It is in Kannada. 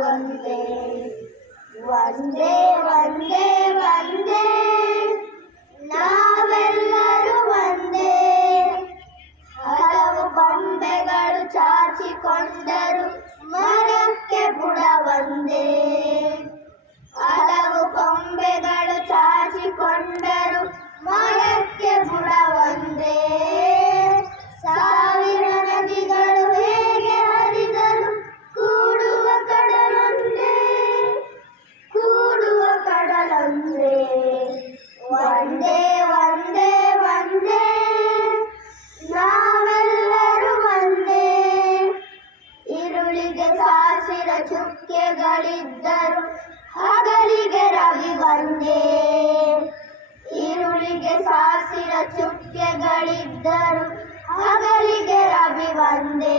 ಒಂದೇ. ಒಂದೇ ಒಂದೇ ಒಂದೇ ನಾವೆಲ್ಲರೂ ಒಂದೇ. ಹಲವು ಕೊಂಬೆಗಳು ಚಾಚಿಕೊಂಡರು ಮರಕ್ಕೆ ಬುಡ ಒಂದೇ. ಹಲವು ಕೊಂಬೆಗಳು ಚಾಚಿಕೊಂಡರು ಮರಕ್ಕೆ ಬುಡ ಒಂದೇ. ಸಾವಿರ ನದಿಗಳು ಹೇಗೆ ಹರಿದರು ಕೂಡುವ ಕಡಲೊಂದೇ. ಕೂಡುವ ಕಡಲೊಂದೇ. ಒಂದೇ ಒಂದೇ ಒಂದೇ ನಾವೆಲ್ಲರೂ ಒಂದೇ. ഇരുಳಿಗೆ ಸಾಸಿರ ಚುಕ್ಕೆಗಳಿದ್ದರು ಹಗಲಿಗೆ ರವಿ ಒಂದೇ. ഇരുಳಿಗೆ ಸಾಸಿರ ಚುಕ್ಕೆಗಳಿದ್ದರು ಹಗಲಿಗೆ ರವಿ ಒಂದೇ.